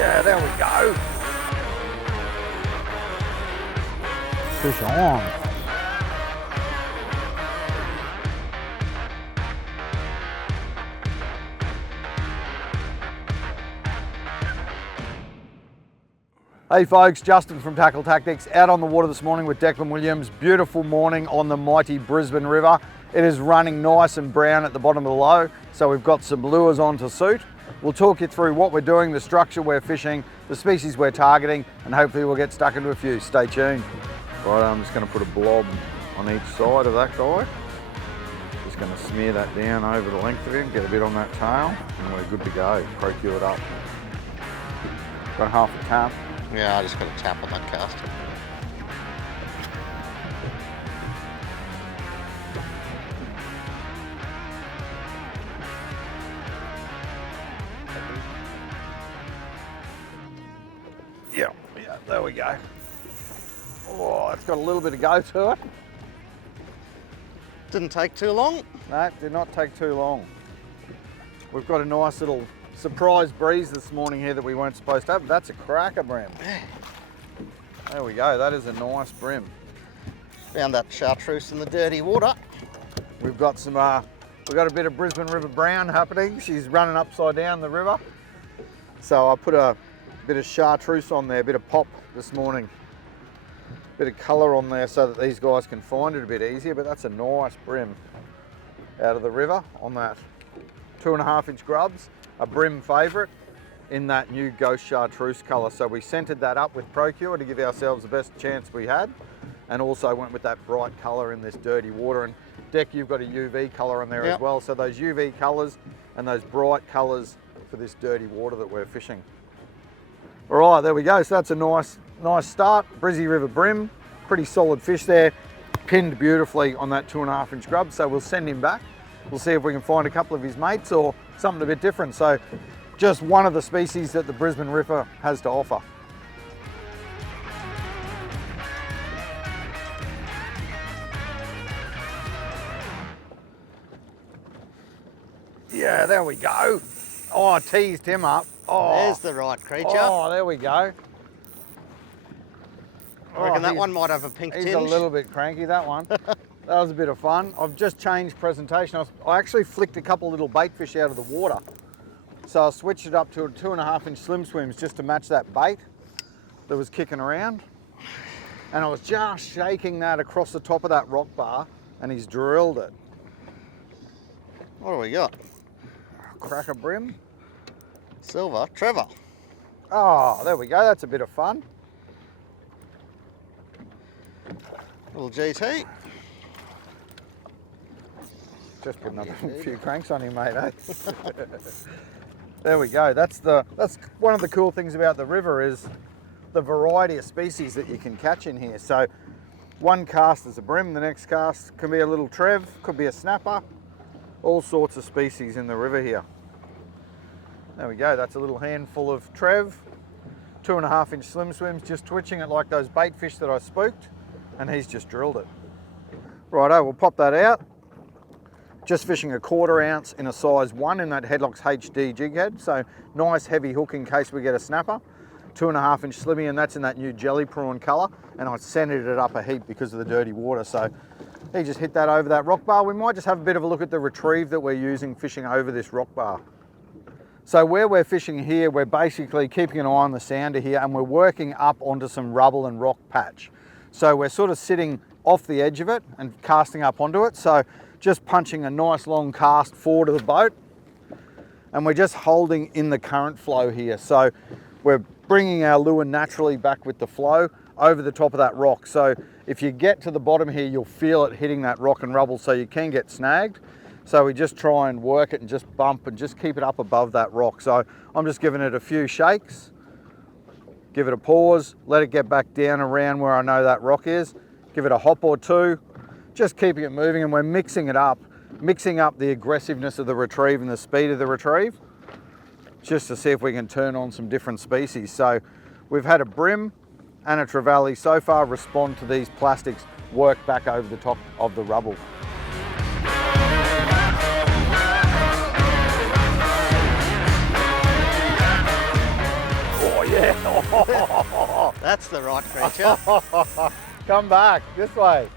Yeah, there we go. Fish on. Hey folks, Justin from Tackle Tactics, out on the water this morning with Declan Williams. Beautiful morning on the mighty Brisbane River. It is running nice and brown at the bottom of the low, so we've got some lures on to suit. We'll talk you through what we're doing, the structure we're fishing, the species we're targeting, and hopefully we'll get stuck into a few. Stay tuned. Right, I'm just going to put a blob on each side of that guy. Just going to smear that down over the length of him, get a bit on that tail, and we're good to go. Procure it up. Got half a tap. Yeah, I just got a tap on that caster. Yeah, there we go. Oh, it's got a little bit of go to it. Didn't take too long. No, did not take too long. We've got a nice little surprise breeze this morning here that we weren't supposed to have. That's a cracker brim. There we go, that is a nice brim. Found that chartreuse in the dirty water. We've got some, we've got a bit of Brisbane River brown happening. She's running upside down the river. So I put a bit of chartreuse on there, a bit of pop this morning. Bit of colour on there so that these guys can find it a bit easier, but that's a nice brim out of the river on that 2.5-inch GrubZ, a brim favourite in that new ghost chartreuse colour. So we scented that up with Procure to give ourselves the best chance we had, and also went with that bright colour in this dirty water. And Deck, you've got a UV colour in there as well. So those UV colours and those bright colours for this dirty water that we're fishing. All right, there we go. So that's a nice start. Brisbane River brim, pretty solid fish there, pinned beautifully on that 2.5-inch GrubZ. So we'll send him back. We'll see if we can find a couple of his mates or something a bit different. So just one of the species that the Brisbane River has to offer. Yeah, there we go. Oh, I teased him up. Oh, there's the right creature. Oh, there we go. I reckon that one might have a pink tinge. He's a little bit cranky, that one. That was a bit of fun. I've just changed presentation. I actually flicked a couple little bait fish out of the water. So I switched it up to a 2.5-inch SwimZ just to match that bait that was kicking around. And I was just shaking that across the top of that rock bar and he's drilled it. What do we got? Cracker brim. Silver, Trevor. Oh, there we go. That's a bit of fun. Little GT. Just put another few cranks on him, mate, eh? There we go. That's one of the cool things about the river is the variety of species that you can catch in here. So one cast is a brim, the next cast can be a little trev, could be a snapper, all sorts of species in the river here. There we go. That's a little handful of trev, 2.5-inch SwimZ, just twitching it like those bait fish that I spooked, and he's just drilled it. Righto, we'll pop that out. Just fishing a 1/4 ounce in a size 1 in that HeadlockZ HD Jighead. So nice heavy hook in case we get a snapper. 2.5-inch slimmy, and that's in that new jelly prawn colour. And I scented it up a heap because of the dirty water. So he just hit that over that rock bar. We might just have a bit of a look at the retrieve that we're using fishing over this rock bar. So where we're fishing here, we're basically keeping an eye on the sounder here and we're working up onto some rubble and rock patch. So we're sort of sitting off the edge of it and casting up onto it. So just punching a nice long cast forward of the boat, and we're just holding in the current flow here. So we're bringing our lure naturally back with the flow over the top of that rock. So if you get to the bottom here, you'll feel it hitting that rock and rubble, so you can get snagged. So we just try and work it and just bump and just keep it up above that rock. So I'm just giving it a few shakes, give it a pause, let it get back down around where I know that rock is, give it a hop or two, just keeping it moving, and we're mixing it up, mixing up the aggressiveness of the retrieve and the speed of the retrieve, just to see if we can turn on some different species. So we've had a brim and a Trevally so far respond to these plastics, work back over the top of the rubble. Oh, That's the right creature. Come back, this way.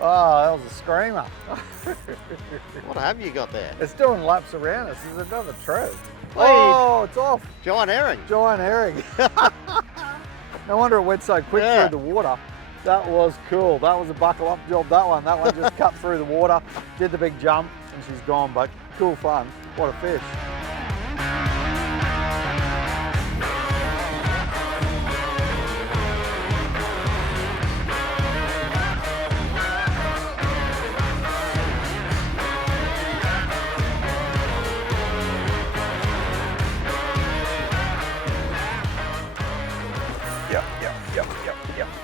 Oh, that was a screamer. What have you got there? It's doing laps around us. There's another Trev. Wait. Oh, it's off. Giant herring. Giant herring. No wonder it went so quick Yeah. through the water. That was cool. That was a buckle up job, that one. That one just cut through the water, did the big jump, and she's gone, but cool fun. What a fish.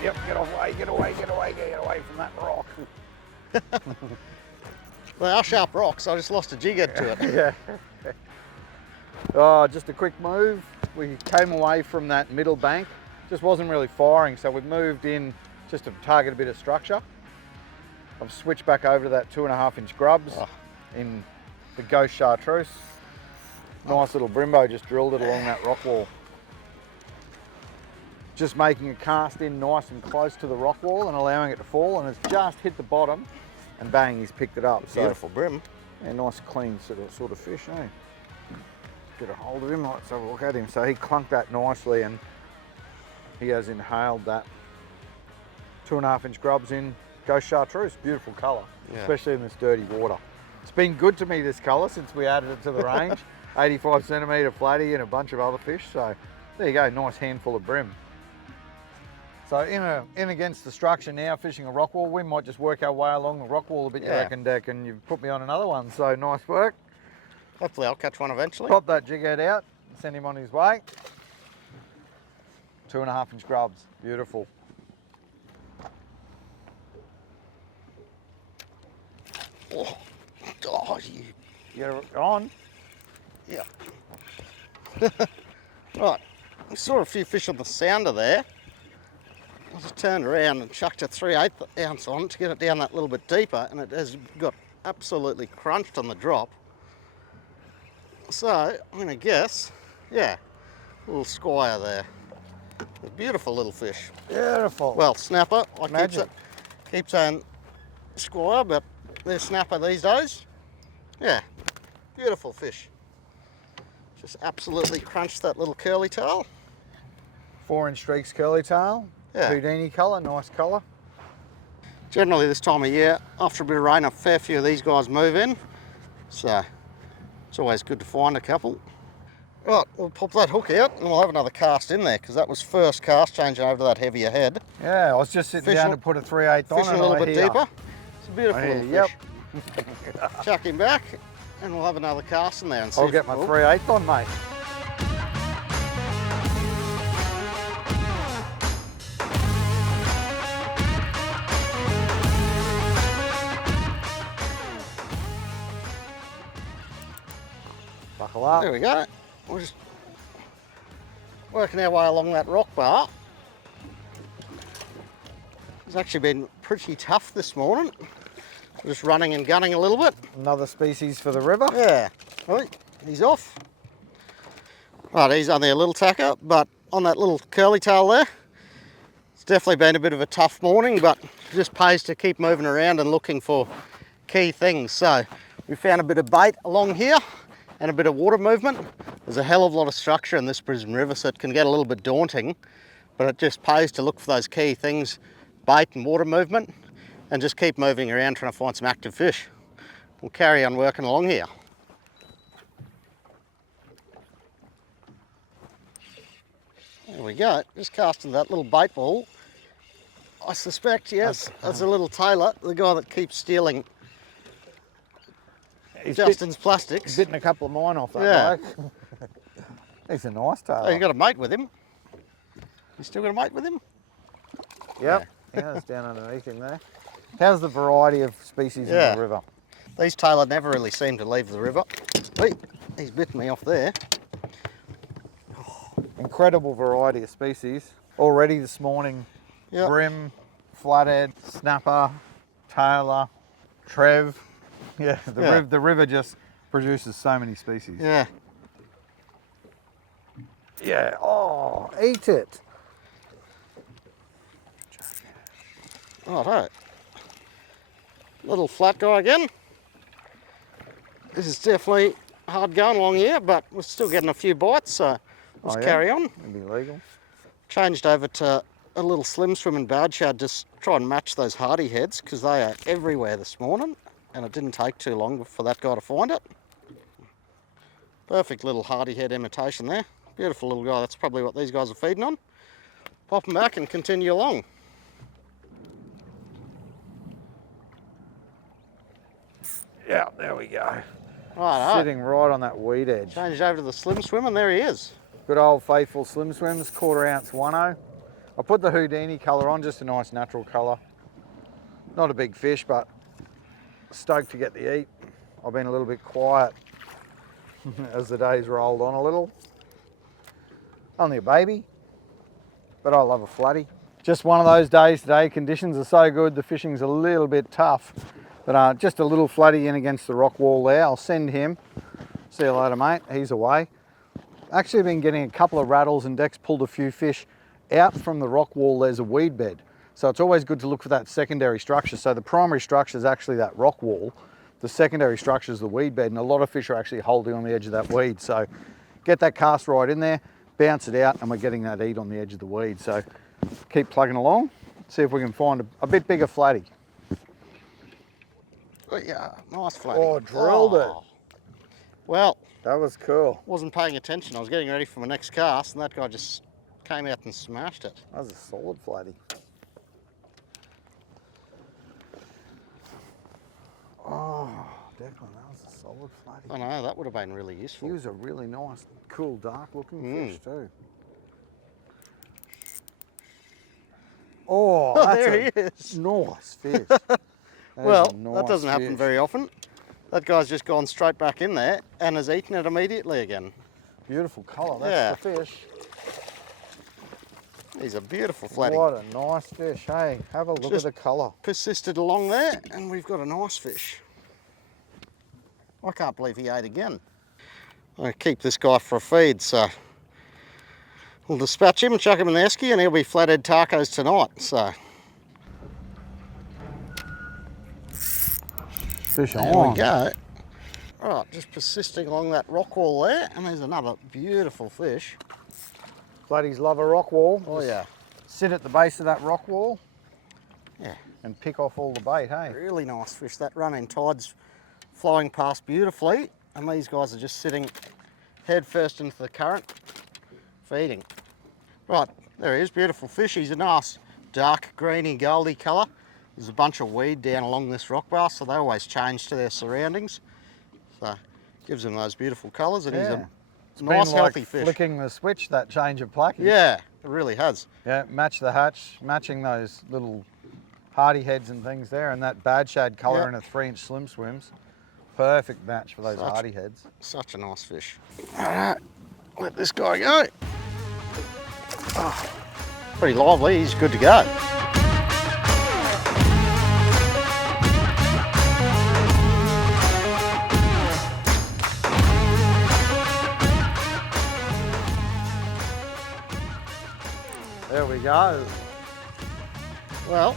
Yep, get away, get away, get away, get away from that rock. They are sharp rocks. I just lost a jighead to it. Yeah. Oh, just a quick move. We came away from that middle bank. Just wasn't really firing, so we've moved in just to target a bit of structure. I've switched back over to that 2.5-inch GrubZ in the Ghost Chartreuse. Nice little Brimbo just drilled it along that rock wall. Just making a cast in nice and close to the rock wall and allowing it to fall, and it's just hit the bottom and bang, he's picked it up. So, Beautiful brim. yeah, nice clean sort of fish, eh? Get a hold of him, let's have a look at him. So he clunked that nicely and he has inhaled that 2.5-inch GrubZ in Ghost Chartreuse. Beautiful colour, Yeah. especially in this dirty water. It's been good to me, this colour, since we added it to the range. 85 centimetre flatty and a bunch of other fish. So there you go, nice handful of brim. So in against the structure now, fishing a rock wall. We might just work our way along the rock wall a bit, you reckon, Deck, and you've put me on another one. So nice work. Hopefully I'll catch one eventually. Pop that jighead out and send him on his way. 2.5-inch GrubZ, beautiful. Oh, you. Get it on. Yeah. Right. We saw a few fish on the sounder there. I just turned around and chucked a 3/8 ounce on to get it down that little bit deeper, and it has got absolutely crunched on the drop. So I'm going to guess, yeah, a little squire there. A beautiful little fish. Beautiful. Well, snapper. I Magic. keep saying squire, but they're snapper these days. Yeah, beautiful fish. Just absolutely crunched that little curly tail. 4-inch StreakZ curly tail. Yeah. Houdini colour, nice colour. Generally this time of year, after a bit of rain, a fair few of these guys move in. So it's always good to find a couple. Right, we'll pop that hook out and we'll have another cast in there because that was first cast changing over to that heavier head. Yeah, I was just sitting down to put a 3/8 on. Fishing a little bit deeper. It's a beautiful Here, little yep. fish. Chuck him back and we'll have another cast in there and see. I'll if get my it will. 3/8 on, mate. Buckle up. There we go. We're just working our way along that rock bar. It's actually been pretty tough this morning. Just running and gunning a little bit. Another species for the river. Yeah. Right, he's off. Right, he's only a little tacker, but on that little curly tail there, it's definitely been a bit of a tough morning, but it just pays to keep moving around and looking for key things. So we found a bit of bait along here and a bit of water movement. There's a hell of a lot of structure in this Brisbane River, so it can get a little bit daunting, but it just pays to look for those key things, bait and water movement, and just keep moving around trying to find some active fish. We'll carry on working along here. There we go, just casting that little bait ball. I suspect, yes, that's a little tailor, the guy that keeps stealing Justin's plastics. Bitten a couple of mine off that Yeah. bloke. He's a nice tail. Oh, you got a mate with him? You still got a mate with him? Yep. Yeah, it's down underneath him there. How's the variety of species in the river? These tailor never really seem to leave the river. Wait, he's bitten me off there. Incredible variety of species. Already this morning, Yep. Bream, Flathead, Snapper, Tailor, Trev. Yeah, the river just produces so many species. Yeah. Yeah, oh, eat it. Righto. Little flat guy again. This is definitely hard going along here, but we're still getting a few bites, so let's carry on. It'd be legal. Changed over to a little slim swim and barge shad, just try and match those hardy heads because they are everywhere this morning, and it didn't take too long for that guy to find it. Perfect little hardy head imitation there. Beautiful little guy. That's probably what these guys are feeding on. Pop them back and continue along. Yeah, there we go. Right, Sitting right on that weed edge. changed over to the slim swim and there he is. Good old faithful Slim Swims, 1/4 ounce 1/0. I put the Houdini colour on, just a nice natural colour. Not a big fish, but stoked to get the eat. I've been a little bit quiet as the days rolled on a little. Only a baby, but I love a flatty. Just one of those days today. Conditions are so good, the fishing's a little bit tough. But just a little flatty in against the rock wall there. I'll send him. See you later, mate. He's away. Actually been getting a couple of rattles and Dex pulled a few fish out from the rock wall. There's a weed bed. So it's always good to look for that secondary structure. So the primary structure is actually that rock wall. The secondary structure is the weed bed, and a lot of fish are actually holding on the edge of that weed. So get that cast right in there, bounce it out, and we're getting that eat on the edge of the weed. So keep plugging along, see if we can find a bit bigger flatty. Yeah, nice flatty. Oh, drilled it. Well, that was cool. Wasn't paying attention. I was getting ready for my next cast, and that guy just came out and smashed it. That was a solid flatty. Oh, Declan, that was a solid flatty. I know, that would have been really useful. He was a really nice, cool, dark-looking fish too. Oh, that's there he is. Nice fish. Well, that doesn't happen very often. That guy's just gone straight back in there and has eaten it immediately again. Beautiful colour, that's the fish. He's a beautiful flatty. What a nice fish, hey. Have a look at the colour. Persisted along there and we've got a nice fish. I can't believe he ate again. I'm going to keep this guy for a feed, so we'll dispatch him and chuck him in the esky and he'll be flathead tacos tonight, so. Fish on. There we go. Right, just persisting along that rock wall there, and there's another beautiful fish. Flatties love a rock wall. Oh yeah. Sit at the base of that rock wall. Yeah. And pick off all the bait, hey? Really nice fish. That running tide's flowing past beautifully, and these guys are just sitting head first into the current, feeding. Right, there he is, beautiful fish. He's a nice dark greeny goldy colour. There's a bunch of weed down along this rock bar, so they always change to their surroundings. So gives them those beautiful colours, and he's a nice healthy fish. Flicking the switch, that change of placking. Yeah, it really has. Yeah, match the hatch, matching those little hardy heads and things there, and that bad shade colour in a 3-inch slim swims. Perfect match for those hardy heads. Such a nice fish. All right, let this guy go. Oh, pretty lively, he's good to go. There we go. Well,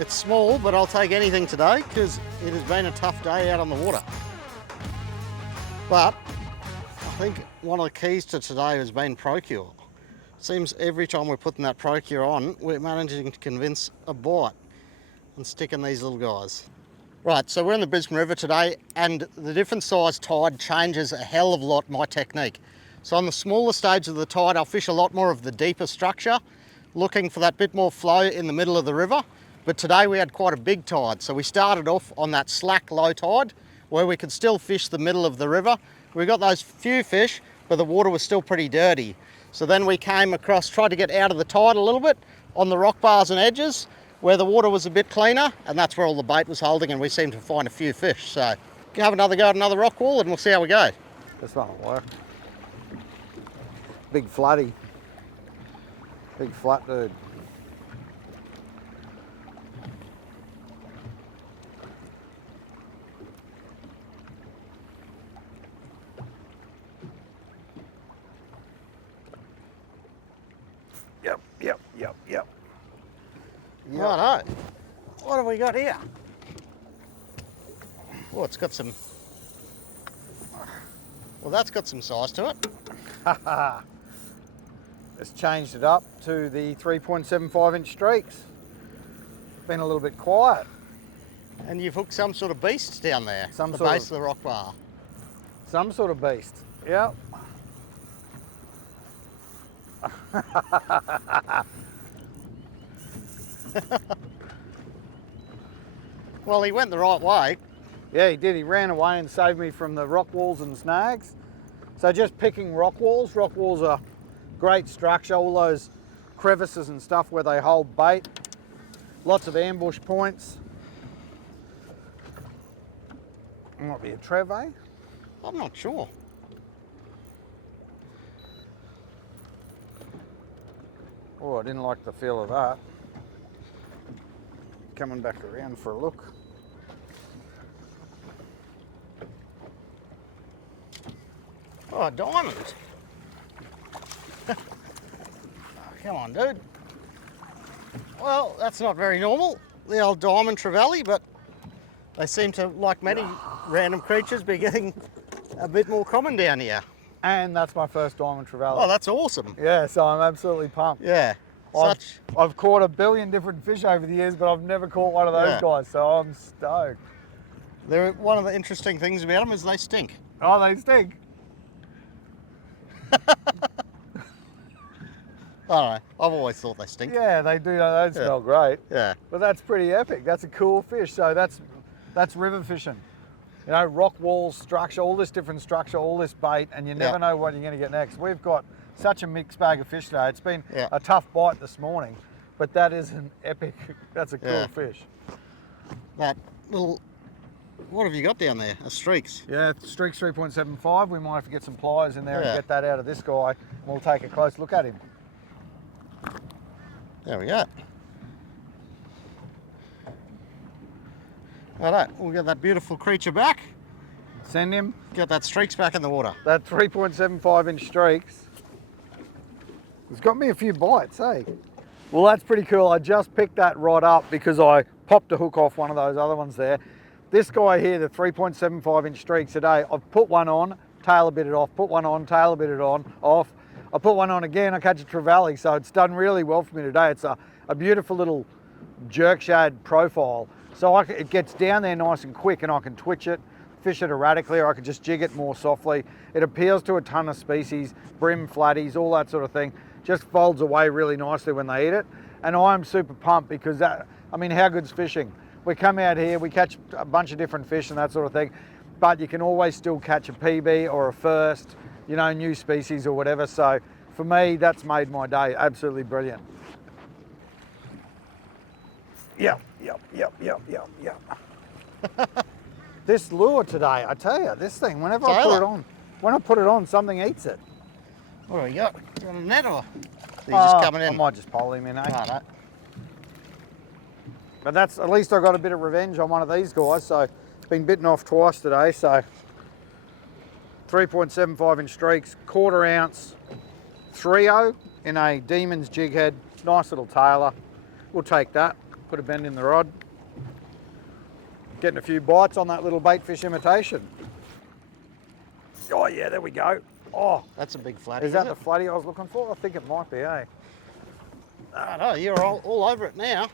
it's small, but I'll take anything today because it has been a tough day out on the water. But I think one of the keys to today has been Procure. Seems every time we're putting that Procure on, we're managing to convince a bite and sticking these little guys. Right, so we're in the Brisbane River today, and the different size tide changes a hell of a lot my technique. So on the smaller stage of the tide, I'll fish a lot more of the deeper structure, looking for that bit more flow in the middle of the river. But today we had quite a big tide, so we started off on that slack low tide where we could still fish the middle of the river. We got those few fish, but the water was still pretty dirty. So then we came across, tried to get out of the tide a little bit on the rock bars and edges where the water was a bit cleaner, and that's where all the bait was holding, and we seemed to find a few fish. So have another go at another rock wall and we'll see how we go. This one will work. Big flatty. Big flat dude. Yep. Righto. What have we got here? Oh, it's got some... Well, that's got some size to it. It's changed it up to the 3.75 inch streaks. Been a little bit quiet. And you've hooked some sort of beast down there. Some the sort base of- of the rock bar. Some sort of beast. Yep. Well, he went the right way. Yeah, he did. He ran away and saved me from the rock walls and snags. So just picking rock walls. Rock walls are great structure. All those crevices and stuff where they hold bait. Lots of ambush points. Might be a Trevally. I'm not sure. Oh, I didn't like the feel of that. Coming back around for a look. Oh, a diamond. Oh, come on, dude. Well, that's not very normal, the old diamond Trevally, but they seem to, like many random creatures, be getting a bit more common down here. And that's my first diamond Trevally. Oh, that's awesome. Yeah, so I'm absolutely pumped. Yeah. I've caught a billion different fish over the years, but I've never caught one of those guys, so I'm stoked. One of the interesting things about them is they stink. Oh, they stink. I don't know. I've always thought they stink. Yeah, they do. They smell great. Yeah. But that's pretty epic. That's a cool fish. So that's river fishing. You know, rock walls, structure, all this different structure, all this bait, and you never know what you're going to get next. We've got such a mixed bag of fish today. It's been a tough bite this morning, but that is an epic. That's a cool fish. That little... What have you got down there? A StreakZ? Yeah, StreakZ 3.75. We might have to get some pliers in there and Yeah. get that out of this guy. And we'll take a close look at him. There we go. Alright, we'll get that beautiful creature back. Send him. Get that StreakZ back in the water. That 3.75 inch StreakZ. It's got me a few bites, eh? Well, that's pretty cool. I just picked that rod up because I popped a hook off one of those other ones there. This guy here, the 3.75 inch StreakZ today, I've put one on, tail a bit it off, put one on, tail a bit it on, off. I put one on again, I catch a Trevally, so it's done really well for me today. It's a beautiful little jerk shad profile. So it gets down there nice and quick and I can twitch it, fish it erratically, or I can just jig it more softly. It appeals to a ton of species, brim, flatties, all that sort of thing. Just folds away really nicely when they eat it. And I'm super pumped because how good's fishing? We come out here, we catch a bunch of different fish and that sort of thing, but you can always still catch a PB or a first, you know, new species or whatever. So for me, that's made my day. Absolutely brilliant. Yep. This lure today, I tell you, this thing, whenever I put it on, something eats it. What do we got? Got a net or? He's just coming in. I might just pole him in, eh? Right. But that's, at least I got a bit of revenge on one of these guys, so it's been bitten off twice today, so 3.75 inch StreakZ, 1/4 ounce 3.0 in a DemonZ Jighead, nice little tailer. We'll take that, put a bend in the rod. Getting a few bites on that little bait fish imitation. Oh yeah, there we go. Oh, that's a big flatty. Is that the flatty I was looking for? I think it might be, eh? I don't know, you're all over it now.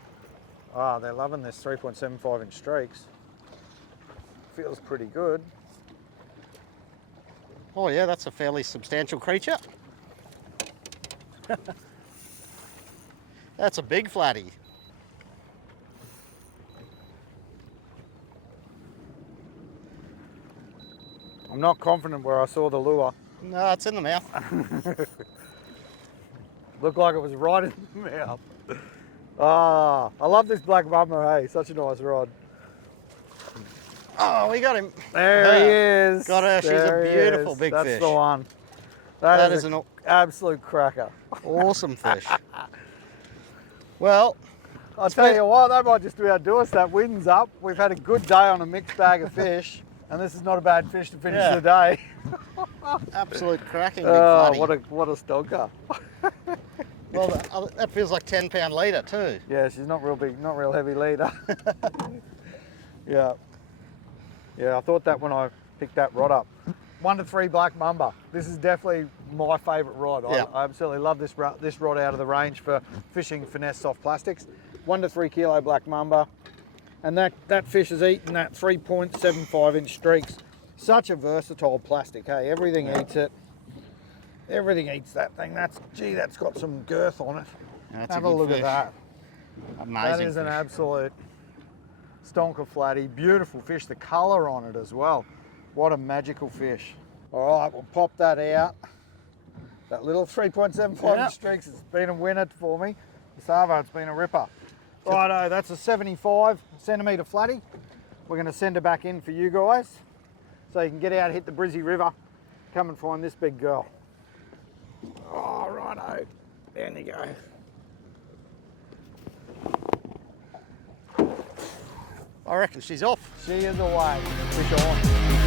Ah, they're loving this 3.75 inch StreakZ. Feels pretty good. Oh yeah, that's a fairly substantial creature. That's a big flatty. I'm not confident where I saw the lure. No, it's in the mouth. Looked like it was right in the mouth. Ah, I love this black Mamba, hey, such a nice rod. Oh, we got him. There he is. Got her, she's a beautiful big fish. That's the one. That is an absolute cracker. Awesome fish. Well, I'll tell you what, that might just about do us. That wind's up. We've had a good day on a mixed bag of fish, and this is not a bad fish to finish the day. Absolute cracking big flatty. What a stonker. Well, that feels like 10-pound leader too. Yeah, she's not real big, not real heavy leader. Yeah. Yeah, I thought that when I picked that rod up. 1 to 3 black mamba. This is definitely my favourite rod. Yeah. I absolutely love this rod out of the range for fishing finesse soft plastics. 1 to 3 kilo black mamba. And that fish is eating that 3.75 inch streaks. Such a versatile plastic, hey? Everything eats it. Everything eats that thing. That's got some girth on it. That's Have a a good look fish. at that. Amazing. That is an fish. absolute stonker flatty. Beautiful fish. The colour on it as well. What a magical fish. All right, we'll pop that out. That little 3.75 inch streaks, it's been a winner for me. The Savo, it's been a ripper. Righto, that's a 75 centimetre flatty. We're going to send her back in for you guys so you can get out, hit the Brisbane River, come and find this big girl. Oh, righto. There you go. I reckon she's off. She is away. Fish on.